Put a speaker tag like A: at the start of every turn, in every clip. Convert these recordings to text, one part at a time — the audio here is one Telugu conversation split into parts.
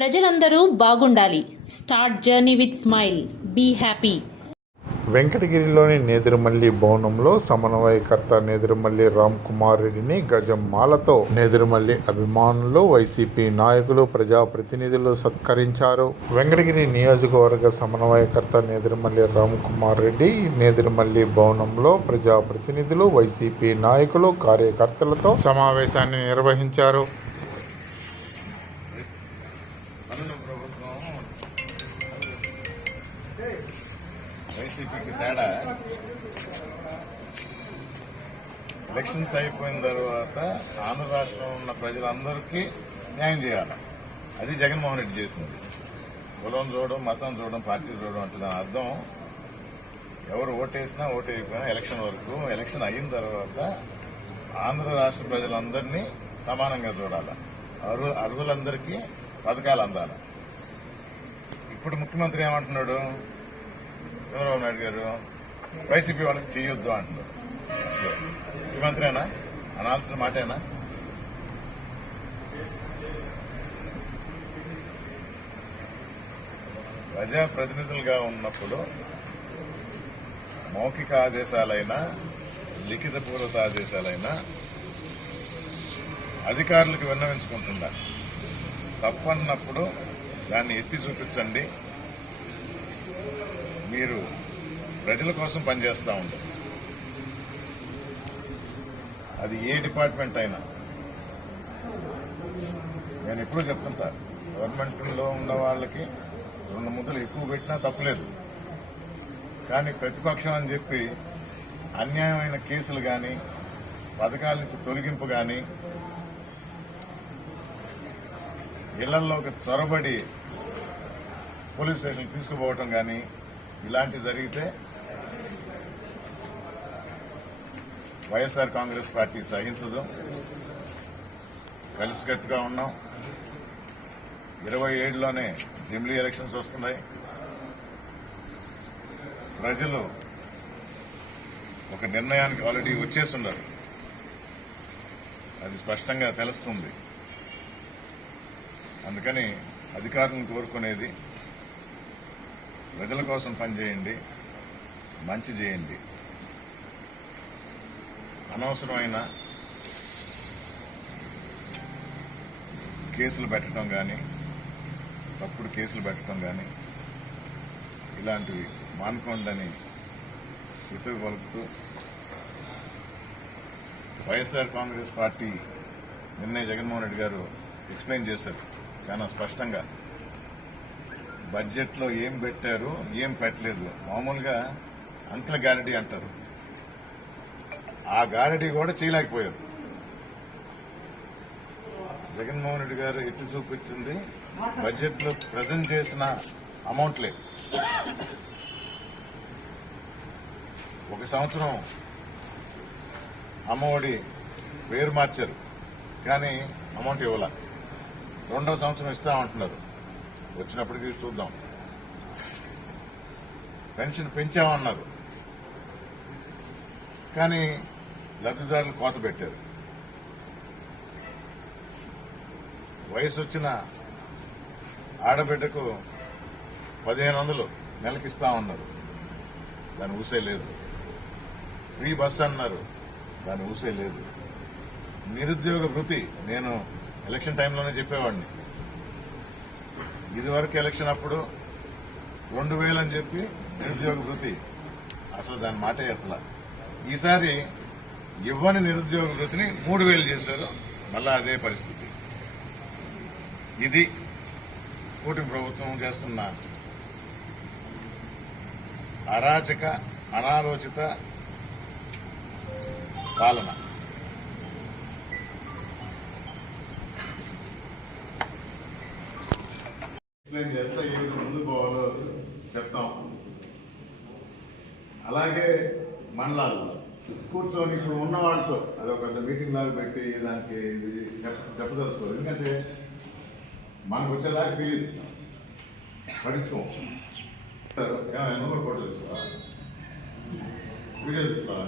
A: ప్రజలందరూ బాగుండాలి. Start journey with smile be happy
B: వెంకటగిరిలోని Nedurumalli భవనంలో సమన్వయకర్త నేదురుమల్లి రామ్ కుమార్ రెడ్డిని గజం మాలతో నేదురుమల్లి అభిమానులు వైసీపీ నాయకులు ప్రజాప్రతినిధులు సత్కరించారు. వెంకటగిరి నియోజకవర్గ సమన్వయకర్త నేదురుమల్లి రామ్ కుమార్ రెడ్డి నేదురుమల్లి భవనంలో ప్రజాప్రతినిధులు వైసీపీ నాయకులు కార్యకర్తలతో సమావేశాన్ని నిర్వహించారు.
C: వైసీపీకి తేడా. ఎలక్షన్స్ అయిపోయిన తర్వాత ఆంధ్ర రాష్ట్రంలో ఉన్న ప్రజలందరికీ న్యాయం చేయాలి. అది జగన్మోహన్ రెడ్డి చేసింది. కులం చూడడం మతం చూడడం పార్టీ చూడడం అంటే దాని అర్థం ఎవరు ఓటేసినా ఓటేయకపోయినా ఎలక్షన్ వరకు ఎలక్షన్ అయిన తర్వాత ఆంధ్ర రాష్ట్ర ప్రజలందరినీ సమానంగా చూడాలి. అర్హు అర్హులందరికీ పథకాలు అందాలి. ఇప్పుడు ముఖ్యమంత్రి ఏమంటున్నాడు? చంద్రబాబు నాయుడు గారు వైసీపీ వాళ్ళకి చేయొద్దు అంటున్నారు. అసలు ముఖ్యమంత్రేనా అనాల్సిన మాటేనా? ప్రజాప్రతినిధులుగా ఉన్నప్పుడు మౌఖిక ఆదేశాలైనా లిఖితపూర్వక ఆదేశాలైనా అధికారులకు విన్నవించుకుంటుందా తప్పన్నప్పుడు దాన్ని ఎత్తి చూపించండి. మీరు ప్రజల కోసం పనిచేస్తూ ఉంటారు. అది ఏ డిపార్ట్మెంట్ అయినా. నేను ఎప్పుడూ చెప్తుంటా గవర్నమెంట్లో ఉన్న వాళ్ళకి రెండు ముద్దలు ఎక్కువ పెట్టినా తప్పులేదు కానీ ప్రతిపక్షం అని చెప్పి అన్యాయమైన కేసులు కానీ పథకాల నుంచి తొలగింపు కానీ ఇళ్ళలోకి చొరబడి పోలీస్ స్టేషన్ తీసుకుపోవటం కానీ ఇలాంటివి జరిగితే వైఎస్ఆర్ కాంగ్రెస్ పార్టీ సహించదు. కలిసికట్టుగా ఉన్నాం. ఇరవై ఏడులోనే జిమ్లీ ఎలక్షన్స్ వస్తున్నాయి. ప్రజలు ఒక నిర్ణయానికి ఆల్రెడీ వచ్చేస్తున్నారు. అది స్పష్టంగా తెలుస్తుంది. అందుకని అధికారం కోరుకునేది ప్రజల కోసం పనిచేయండి మంచి చేయండి. అనవసరమైన కేసులు పెట్టడం కానీ తప్పుడు కేసులు పెట్టడం కానీ ఇలాంటివి మానుకోండి హితవు పలుకుతూ వైఎస్ఆర్ కాంగ్రెస్ పార్టీ నిన్నే జగన్మోహన్ రెడ్డి గారు ఎక్స్ప్లెయిన్ చేశారు. చాలా స్పష్టంగా బడ్జెట్లో ఏం పెట్టారు ఏం పెట్టలేదు. మామూలుగా అంకుల గ్యారంటీ అంటారు. ఆ గ్యారంటీ కూడా చేయలేకపోయారు. జగన్మోహన్ రెడ్డి గారు ఎత్తి చూపించింది బడ్జెట్లో ప్రజెంట్ చేసిన అమౌంట్లే. ఒక సంవత్సరం అమ్మఒడి పేరు మార్చారు కానీ అమౌంట్ ఇవ్వాల. రెండవ సంవత్సరం ఇస్తామంటున్నారు వచ్చినప్పటికీ చూద్దాం. పెన్షన్ పెంచామన్నారు. కానీ లబ్ధిదారులు కోత పెట్టారు. వయసు వచ్చిన ఆడబిడ్డకు పదిహేను వందలు నెలకిస్తామన్నారు. దాని ఊసే లేదు. ఫ్రీ బస్ అన్నారు. దాని ఊసే లేదు. నిరుద్యోగ భృతి నేను ఎలక్షన్ టైంలోనే చెప్పేవాడిని. ఇదివరకు ఎలక్షన్ అప్పుడు రెండు వేలు అని చెప్పి నిరుద్యోగ వృత్తి. అసలు దాని మాట ఎత్తల ఈసారి ఇవ్వని నిరుద్యోగ వృత్తిని మూడు వేలు చేశారు. మళ్ళా అదే పరిస్థితి. ఇది కూటమి ప్రభుత్వం చేస్తున్న అరాచక అనాలోచిత పాలన. ఎక్స్ప్లెయిన్ చేస్తా ఏ విధంగా ముందుకు పోవాలో చెప్తాం. అలాగే మండలాల్లో కూర్చొని ఇప్పుడు ఉన్న వాళ్ళతో అది ఒక మీటింగ్ లాగా పెట్టి దానికి ఇది చెప్ప- చెప్పదలుచుకోవాలి ఎందుకంటే మనకు వచ్చేదాకా తెలియదు పడించుకోం ఏమైనా కూడా ఫోటో తీసుకోవా? వీడియో తీసుకోవా?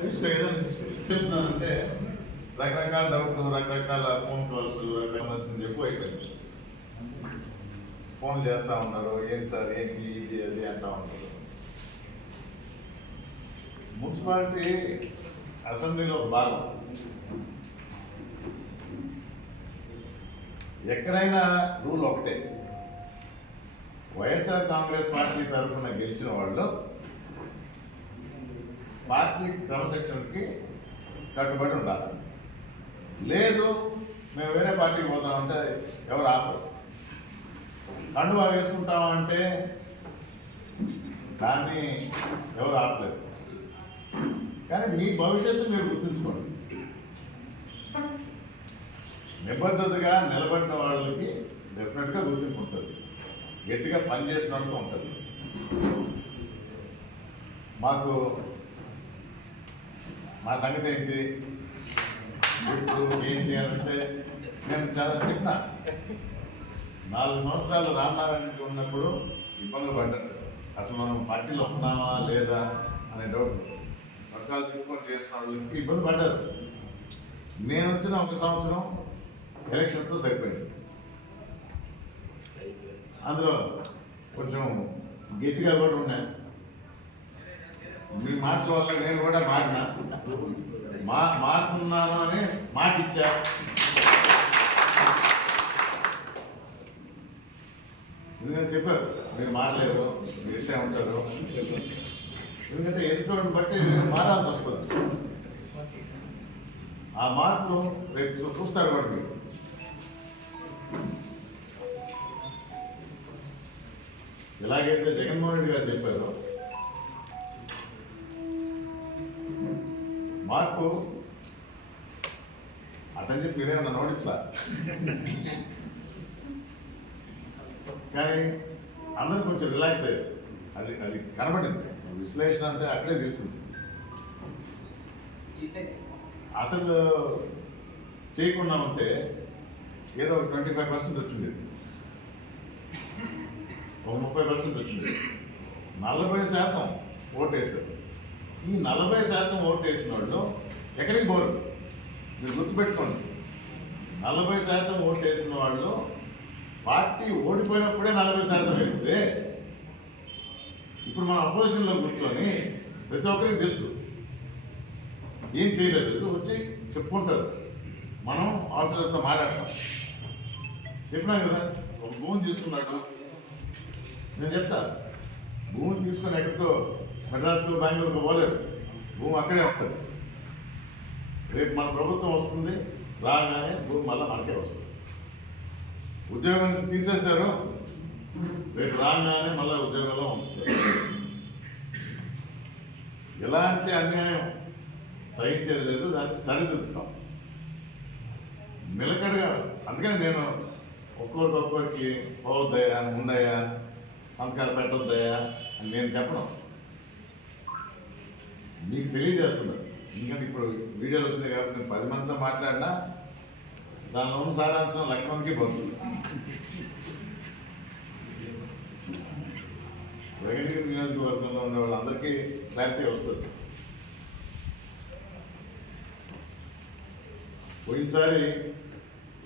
C: తీసుకో ఏదైనా తీసుకో. రకరకాల డౌట్లు రకరకాల ఫోన్ కాల్స్ రకరకాల చెప్పు అయిపోయింది. ఫోన్ చేస్తూ ఉన్నారు ఏంటి సార్ ఏంటి ఇది అది అంటూ ఉంటారు మున్సిపాలిటీ అసెంబ్లీలో భాగం. ఎక్కడైనా రూల్ ఒకటే. వైఎస్ఆర్ కాంగ్రెస్ పార్టీ తరఫున గెలిచిన వాళ్ళు పార్టీ క్రమశిక్షణకి కట్టుబడి ఉండాలి. లేదు మేము వేరే పార్టీకి పోతామంటే ఎవరు ఆపరు. కండువా వేసుకుంటామంటే దాన్ని ఎవరు ఆపలేదు కానీ మీ భవిష్యత్తు మీరు గుర్తుంచుకోండి. నిబద్ధతగా నిలబడిన వాళ్ళకి డెఫినెట్గా గుర్తింపు ఉంటుంది. గట్టిగా పనిచేసినందుకు ఉంటుంది. మాకు మా సంగతి ఏంటి? ఇప్పుడు ఏంటి అంటే నేను చాలా చెప్పిన నాలుగు సంవత్సరాలు రామనారాయణకి ఉన్నప్పుడు ఇబ్బందులు పడ్డారు. అసలు మనం పార్టీలో ఉన్నామా లేదా అనే డౌట్ పథకాలు తిప్పుకొని చేసిన వాళ్ళకి ఇబ్బంది పడ్డారు. నేను వచ్చిన ఒక సంవత్సరం ఎలక్షన్తో సరిపోయింది. అందులో కొంచెం గట్టిగా కూడా ఉన్నాను మీ మాటల వల్ల నేను కూడా మారినా. మా మారుతున్నాను అని మాట ఇచ్చా ఎందుకంటే చెప్పారు మీరు మారలేరు మీరు ఇట్లే ఉంటారు. ఎందుకంటే ఎదుటి బట్టి మారాల్సి వస్తుంది. ఆ మార్పులు రేపు చూస్తారు కూడా మీరు. ఎలాగైతే జగన్మోహన్ రెడ్డి గారు చెప్పారో మార్పు అతని చెప్పి మీరేమన్నా నోటిట్లా కానీ అందరూ కొంచెం రిలాక్స్ అయ్యారు. అది అది కనబడింది. విశ్లేషణ అంటే అక్కడే తెలిసింది అసలు చేయకుండా ఉంటే ఏదో ఒక ట్వంటీ ఫైవ్ పర్సెంట్ వచ్చింది. ఒక ముప్పై పర్సెంట్ వచ్చింది. నలభై శాతం ఓటేశారు ఈ నలభై శాతం ఓటేసిన వాళ్ళు ఎక్కడికి పోరు? మీరు గుర్తుపెట్టుకోండి. నలభై శాతం ఓటేసిన వాళ్ళు పార్టీ ఓడిపోయినప్పుడే నలభై శాతం వేస్తే ఇప్పుడు మన అపోజిషన్లో కూర్చొని ప్రతి ఒక్కరికి తెలుసు. ఏం చేయలేదు. వచ్చి చెప్పుకుంటారు. మనం ఆఫీసర్తో మాట్లాడతాం చెప్పినాం కదా ఒక భూమి తీసుకున్నాడు. నేను చెప్తా భూమి తీసుకొని ఎక్కడికో మెడ్రాస్లో బెంగళూరులో పోలేదు. భూమి అక్కడే ఉంటుంది. రేపు మన ప్రభుత్వం వస్తుంది రాగానే భూమి మళ్ళీ మనకే వస్తుంది. ఉద్యోగం తీసేశారు. రేపు రాగానే మళ్ళీ ఉద్యోగంలో ఉంచుతారు. ఎలాంటి అన్యాయం? సహించేది లేదు దాన్ని సరిదిద్దుతాం. నిలకడగా అందుకని నేను ఒక్కొక్కటి ఒక్కొక్కరికి పోవద్దయా ఉండయా సంతకాలు పెట్టొద్దయ్యా అని నేను చెప్పను. మీకు తెలియజేస్తున్నాను. ఎందుకంటే ఇప్పుడు వీడియోలు వచ్చినాయి కాబట్టి నేను పది మందితో మాట్లాడినా దాని ఉన్న సారాంశం లక్ష్మణ్కి పోతుంది. వెంకటగిరి నియోజకవర్గంలో ఉండే వాళ్ళందరికీ క్లారిటీ వస్తుంది. పోయినసారి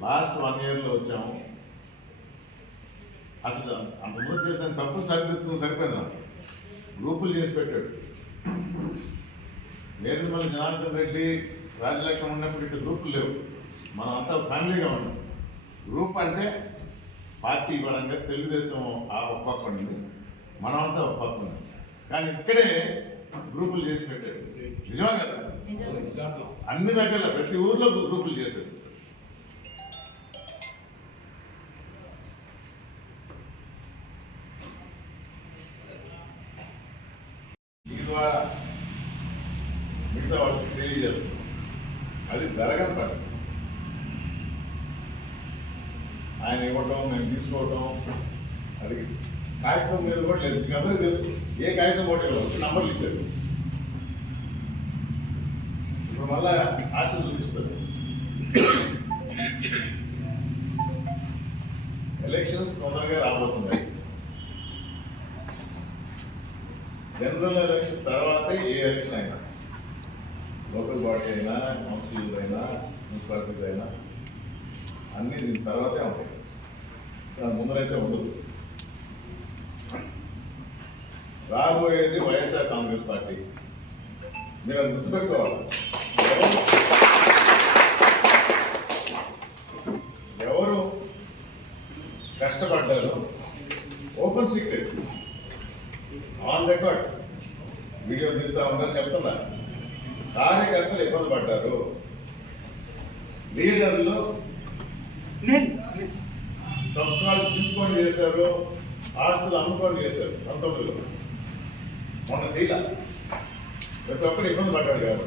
C: లాస్ట్ వన్ ఇయర్లో వచ్చాము. అసలు అంత చేసిన తప్పు సరిదిద్దుకుని సరిపోయింది నాకు. గ్రూపులు చేసి పెట్టాడు. నేర్మల్లి జనార్దన్ రెడ్డి రాజలక్ష్మి ఉన్నప్పుడు ఇటు గ్రూపులు లేవు. మనం అంతా ఫ్యామిలీగా ఉన్నాం. గ్రూప్ అంటే పార్టీ పరంగా తెలుగుదేశం ఆ ఒక పక్క ఉంది మనం అంతా ఒక పక్క ఉంది కానీ ఇక్కడే గ్రూపులు చేసి పెట్టాడు నిజమే కదా? అన్ని దగ్గర ప్రతి ఊర్లో గ్రూపులు చేశాడు మీ ద్వారా మిగతా వాళ్ళకి తెలియజేస్తున్నాం అది జరగని పని ఆయన ఇవ్వటం నేను తీసుకోవటం అది కాగితం మీద కూడా ఏ కాగితం కూడా ఇవ్వదు నంబర్లు ఇచ్చాడు ఇప్పుడు మళ్ళా ఆశలు చూపిస్తారు ఎలక్షన్స్ తొందరగా రాబోతున్నాయి. జనరల్ ఎలక్షన్ తర్వాత ఏ ఎలక్షన్ అయినా లోకల్ బాడీ అయినా కౌన్సిల్ అయినా మున్సిపాలిటీ అయినా అన్ని దీని తర్వాతే ఉంటాయి. దాని ముందరైతే ఉండదు. రాబోయేది వైఎస్ఆర్ కాంగ్రెస్ పార్టీ. మీరు అది గుర్తుపెట్టుకోవాలి. ఎవరు? కష్టపడ్డారు? Open secret. On record. Video తీస్తా ఉన్నారు చెప్తున్నా. కార్యకర్తలు ఇబ్బంది పడ్డారు. లీడర్లు చొక్కాలు చింపుకొని చేశారు ఆస్తులు అమ్ముకొని చేశారు పంతొమ్మిదిలో. మొన్న చేయాల. ప్రతి ఒక్కరు ఇబ్బంది పడ్డాడు కాదు.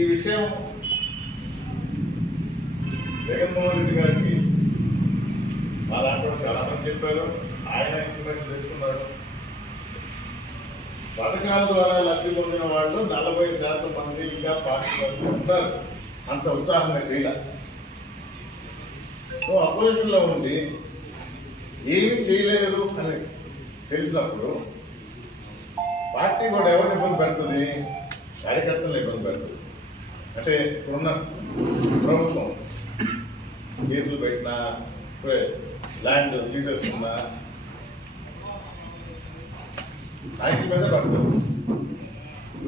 C: ఈ విషయం జగన్మోహన్ రెడ్డి గారికి మా దాంట్లో చాలా మంది చెప్పారు. ఆయన ఇన్ఫర్మేషన్ తెచ్చుకున్నారు. పథకాల ద్వారా లబ్ధి పొందిన వాళ్ళు నలభై శాతం మంది ఇంకా పార్టీ వస్తారు. అంత ఉత్సాహంగా చేయాలి. సో అపోజిషన్లో ఉండి ఏమి చేయలేరు అని తెలిసినప్పుడు పార్టీ కూడా ఎవరిని ఇబ్బంది పెడుతుంది? కార్యకర్తలను ఇబ్బంది పెడుతుంది. అంటే ఇప్పుడున్న ప్రభుత్వం కేసులు పెట్టినా ల్యాండ్ తీసేసుకున్నా సాయి మీద పడుతుంది.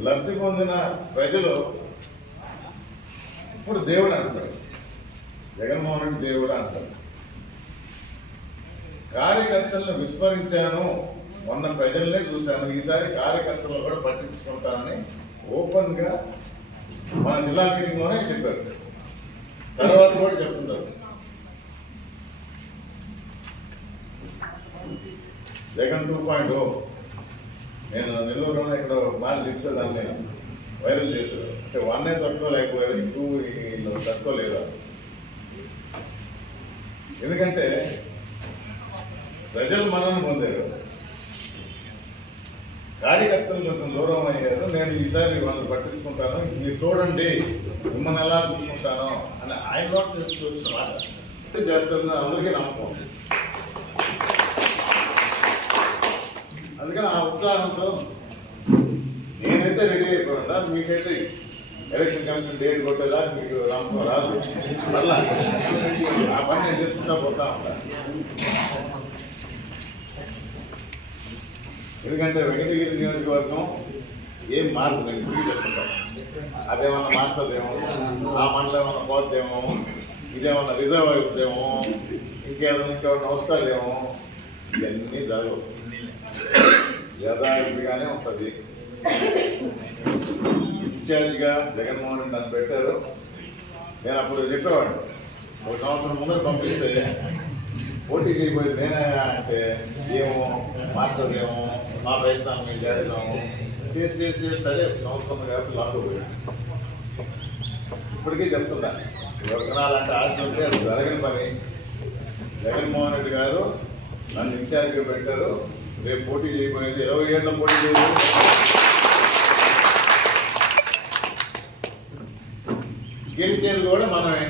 C: లబ్ధి పొందిన ప్రజలు ఇప్పుడు దేవుడు అంటారు జగన్మోహన్ రెడ్డి దేవుడు అంటారు కార్యకర్తలను విస్మరించాను. మొన్న ప్రజల్నే చూశాను. ఈసారి కార్యకర్తలను కూడా పట్టించుకుంటానని ఓపెన్గా మన జిల్లా మీటింగ్లోనే చెప్పారు. తర్వాత కూడా చెప్తున్నారు. Jagan two point O. నేను నెల్లూరులో ఇక్కడ మాట చెప్తే దాన్ని వైరల్ చేశారు. అంటే వన్ ఏ తట్టుకోలేకపోయారు టూ తట్టుకోలేదు ఎందుకంటే ప్రజలు మనల్ని పొందారు. కార్యకర్తలు కొంచెం దూరం అయ్యారు. నేను ఈసారి వాళ్ళని పట్టించుకుంటాను. మీరు చూడండి మిమ్మల్ని ఎలా చూసుకుంటాను అని ఆయన చూసిన మాట. చేస్తారని అందరికీ నమ్మకం. అందుకని ఆ ఉత్సాహంతో నేనైతే రెడీ అయిపోయినా? మీకైతే ఎలక్షన్ కమిషన్ డేట్ కొట్టేదా మీకు నమ్మకం రాదు. మళ్ళా ఆ పని నేను చేసుకుంటా పోతా ఉంటాను ఎందుకంటే వెంకటగిరి నియోజకవర్గం ఏం మారదు నేను అదేమన్నా మారుతుందేమో? ఆ మండలం ఏమన్నా పోద్దేమో? ఇదేమన్నా రిజర్వ్ అవుతుందేమో ఇంకేదైనా ఇంకేమన్నా వస్తుందేమో? ఇవన్నీ జరగవు. యథావిధిగానే ఉంటుంది. ఇన్ఛార్జిగా జగన్మోహన్ రెడ్డి నన్ను పెట్టారు. నేను అప్పుడు చెప్పేవాడు ఒక సంవత్సరం ముందర పంపిస్తే పోటీ చేయబోయేది నేనే అంటే ఏమో మాట్లాడేమో మా ప్రయత్నం మేము చేస్తాము చేసి చేసి చేసి సరే సంవత్సరం కాబట్టి లాస్ ఇప్పటికే ఇప్పటికీ చెప్తున్నా. వర్గనాలంటే ఆశ ఉంటే అది జరగని పని. జగన్మోహన్ రెడ్డి గారు నన్ను ఇన్ఛార్జిగా పెట్టారు. రేపు పోటీ చేయబోయేది ఇరవై ఏళ్ళ పోటీ చేయబోయేది. గెలిచేది కూడా మనమే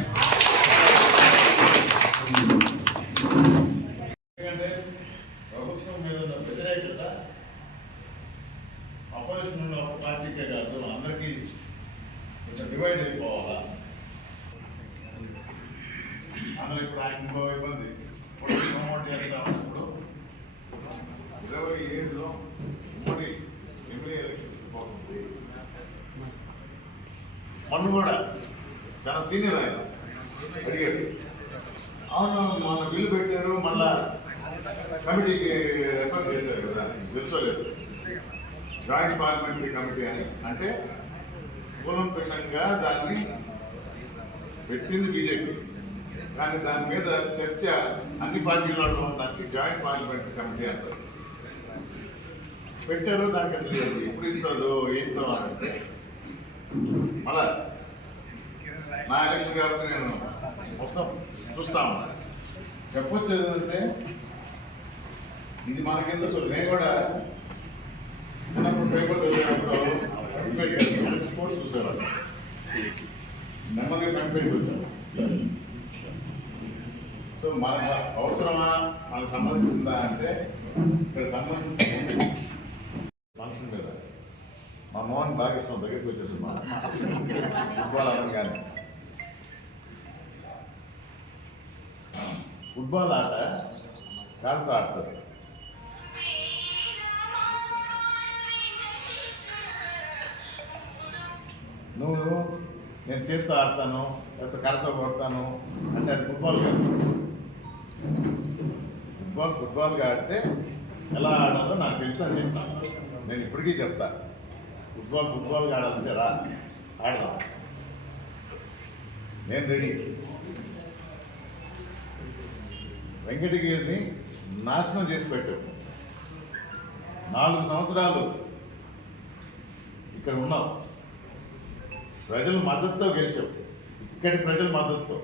C: ఎందుకంటే ప్రభుత్వం మీద ఉన్న వ్యతిరేకత అపోజిషన్ ఉన్న ఒక పార్టీకే కాదు అందరికీ కొంచెం డివైడ్ అయిపోవాలా అందరూ ఇప్పుడు ఆయన ఇంకో ఇబ్బంది ఇప్పుడు ప్రమోట్ చేస్తా ఉన్నప్పుడు ఇరవై ఏడులో మోడీ ఎమ్మెల్యే ఎలక్షన్స్ పోతుంది మొన్న కూడా చాలా సీనియర్ ఆయన అడిగాడు అవును మొన్న బిల్లు పెట్టారు మళ్ళా కమిటీకి రెఫర్ చేశారు కదా. తెలుసోలేదు జాయింట్ పార్లమెంటరీ కమిటీ అని. అంటే కూలంకషంగా దాన్ని పెట్టింది బీజేపీ కానీ దాని మీద చర్చ అన్ని పార్టీలలో దానికి జాయింట్ పార్లమెంటరీ కమిటీ అంటారు. పెట్టారు దానికి అసలు ఎప్పుడు ఇస్తుందో ఏంటో అని అంటే మళ్ళా నా ఎలక్షన్ కాబట్టి నేను మొత్తం చూస్తాను చెప్పొచ్చు ఏంటంటే ఇది మనకెందుకు? నేను కూడా చిన్నప్పుడు పేపర్ చదివినప్పుడు స్పోర్ట్స్ చూసేవాడు నెమ్మదిగా కంపెనీకి వచ్చాను సో మన అవసరమా? మనకు సంబంధించిందా అంటే ఇక్కడ సంబంధించింది ఫంక్షన్ మీద. మా మోహన్ బాగా ఇష్టం దగ్గరికి వచ్చేసి మా ఫుట్బాల్ అవ్వను కానీ. ఫుట్బాల్ ఆట కాళ్ళతో ఆడుతుంది నువ్వు నేను చేత్తో ఆడతాను లేకపోతే కర్రతో కొడతాను అంటే అది ఫుట్బాల్ కాదు. ఫుట్బాల్ ఫుట్బాల్గా ఆడితే ఎలా ఆడాలో నాకు తెలుసు అని చెప్తాను నేను ఇప్పటికీ చెప్తా. ఫుట్బాల్ ఫుట్బాల్గా ఆడాలంటే రా ఆడదాం. నేను రెడీ వెంకటగిరిని నాశనం చేసి పెట్టు. నాలుగు సంవత్సరాలు ఇక్కడ ఉన్నావు. ప్రజల మద్దతుతో గెలిచావు ఇక్కడి ప్రజల మద్దతుతో.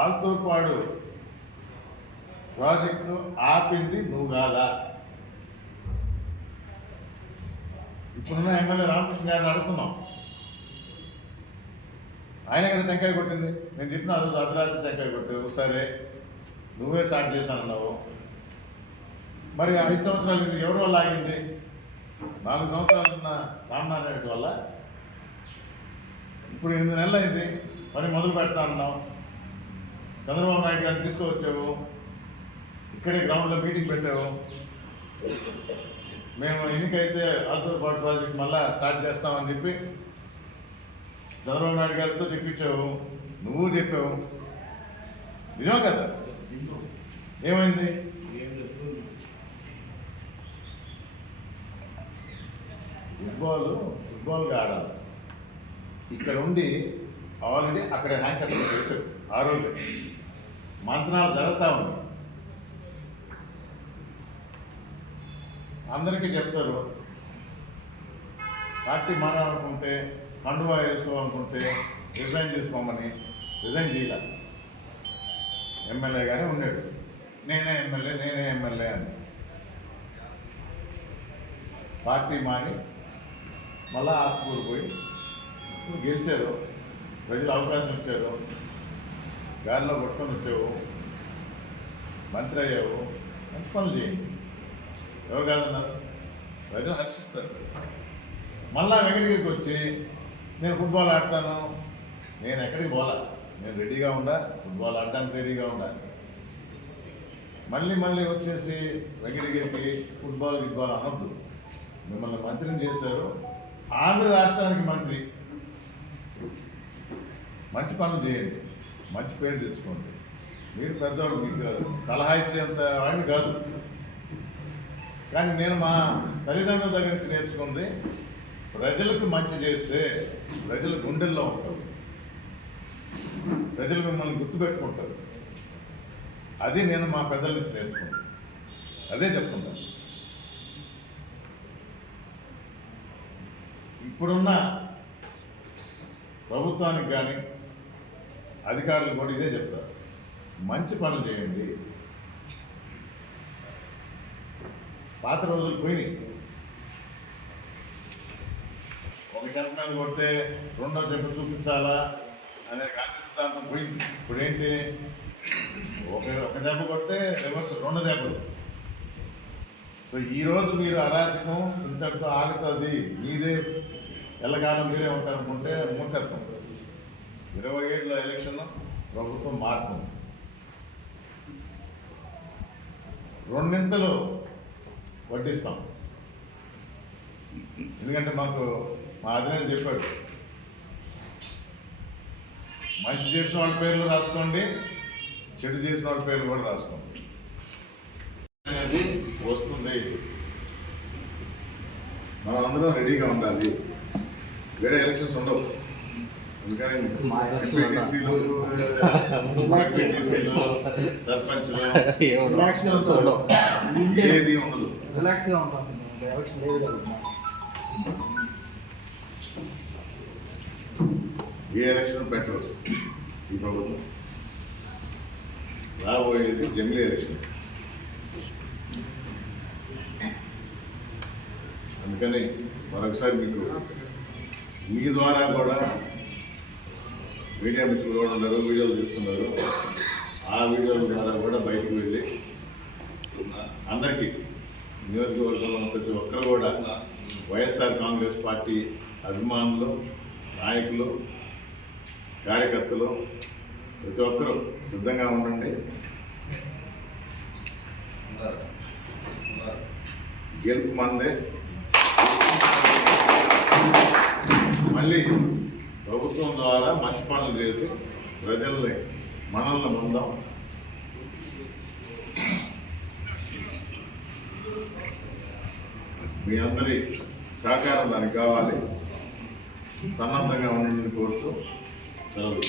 C: ఆల్తూర్పాడు ప్రాజెక్టు ఆపింది నువ్వు కాదా ఇప్పుడున్న ఎమ్మెల్యే రామకృష్ణ గారిని అడుగుతున్నాం. ఆయన కదా టెంకాయ కొట్టింది. నేను చెప్పిన ఆ రోజు అర్ధరాత్రి టెంకాయ కొట్టావు సరే నువ్వే స్టార్ట్ చేశానన్నావు. మరి ఐదు సంవత్సరాలు ఇది ఎవరో లాగింది నాలుగు సంవత్సరాలు ఉన్న రామనారాయణ రెడ్డి వల్ల ఇప్పుడు ఎనిమిది నెలలు అయింది పని మొదలు పెడతా అన్నావు చంద్రబాబు నాయుడు గారిని తీసుకువచ్చావు. ఇక్కడే గ్రౌండ్లో మీటింగ్ పెట్టావు. మేము ఎన్నికైతే ఆల్తూర్పాటు ప్రాజెక్ట్ మళ్ళా స్టార్ట్ చేస్తామని చెప్పి చంద్రబాబు నాయుడు గారితో చెప్పించావు. నువ్వు చెప్పావు. నిజం కదా? ఏమైంది? ఫుట్బాల్ ఫుట్బాల్గా ఆడాలి. ఇక్కడ ఉండి ఆల్రెడీ అక్కడ హ్యాంకర్ చేశారు ఆ రోజు. మంత్రాలు జరుగుతూ ఉంది అందరికీ చెప్తారు పార్టీ మారాలనుకుంటే కండువా వేసుకోవాలనుకుంటే రిజైన్ చేసుకోమని రిజైన్ చేయాల. ఎమ్మెల్యేగానే ఉన్నాడు. నేనే ఎమ్మెల్యే నేనే ఎమ్మెల్యే అని. పార్టీ మారి మళ్ళా ఆత్మూరు పోయి గెలిచారు. ప్రజలు అవకాశం ఇచ్చారు. గాలిలో పట్టుకొని వచ్చావు. మంత్రి అయ్యావు. మంచి పనులు చేయండి ఎవరు కాదన్నారు? ప్రజలు హర్షిస్తారు. మళ్ళా వెంకటగిరికి వచ్చి నేను ఫుట్బాల్ ఆడతాను. నేను ఎక్కడికి పోలా? నేను రెడీగా ఉండా? ఫుట్బాల్ ఆడటానికి రెడీగా ఉండా? మళ్ళీ మళ్ళీ వచ్చేసి వెంకటగిరికి ఫుట్బాల్ గిట్బాల్ అనొద్దు. మిమ్మల్ని మంత్రిని చేశారు. ఆంధ్ర రాష్ట్రానికి మంత్రి. మంచి పనులు చేయండి. మంచి పేరు తెచ్చుకోండి. మీరు పెద్దవాడు మీకు సలహా ఇచ్చేంత వాడిని కాదు. కానీ నేను మా తల్లిదండ్రుల దగ్గర నుంచి నేర్చుకుంది ప్రజలకు మంచి చేస్తే ప్రజల గుండెల్లో ఉంటారు ప్రజలు మిమ్మల్ని గుర్తుపెట్టుకుంటారు. అది నేను మా పెద్దల నుంచి నేర్చుకున్నాను అదే చెప్తున్నాను ఇప్పుడున్న ప్రభుత్వానికి కానీ అధికారులు కూడా ఇదే చెప్తారు. మంచి పనులు చేయండి. పాత రోజులు పోయినాయి. ఒక చెంప కొడితే రెండో చెప్పు చూపించాలా అనే గాంధీ సిద్ధాంతం పోయింది. ఇప్పుడు ఏంటి ఒక ఒక దెబ్బ కొడితే రివర్స్ రెండు దెబ్బలు. సో ఈరోజు మీరు అరాచకం ఇంతటితో ఆగుతుంది. మీదే ఎల్లకాలం మీరే ఉంటారనుకుంటే మూర్ఖత్వం. ఇరవై ఏళ్ళ ఎలక్షన్ ప్రభుత్వం మారుతుంది. రెండింతలు వడ్డిస్తాం. ఎందుకంటే మాకు మా అధినేత చెప్పాడు మంచి చేసిన వాళ్ళ పేర్లు రాసుకోండి చెడు చేసిన వాళ్ళ పేర్లు కూడా రాసుకోండి. అనేది వస్తుంది. మనం అందరం రెడీగా ఉండాలి. వేరే ఎలక్షన్స్ ఉండవు. ఏది ఉండదు
D: రిలాక్స్గా ఉంటాం ఎలక్షన్ లేదు
C: ఏ ఎలక్షన్ పెట్టరు ఈ ప్రభుత్వం రాబోయేది జమిలీ ఎలక్షన్ అందుకని మరొకసారి మీకు మీ ద్వారా కూడా మీడియా మిత్రులు కూడా ఉన్నారు? వీడియోలు తీస్తున్నారు. ఆ వీడియోల ద్వారా కూడా బయటకు వెళ్ళి అందరికీ నియోజకవర్గంలో ప్రతి ఒక్కరు కూడా వైఎస్ఆర్ కాంగ్రెస్ పార్టీ అభిమానులు నాయకులు కార్యకర్తలు ప్రతి ఒక్కరూ సిద్ధంగా ఉండండి. గెలుపు మందే. మళ్ళీ ప్రభుత్వం ద్వారా మంచి పనులు చేసి ప్రజల్ని మనల్ని ముందాం. మీ అందరి సహకారం దానికి కావాలి. సన్నద్ధంగా ఉండండి కోరుతూ సెలవు.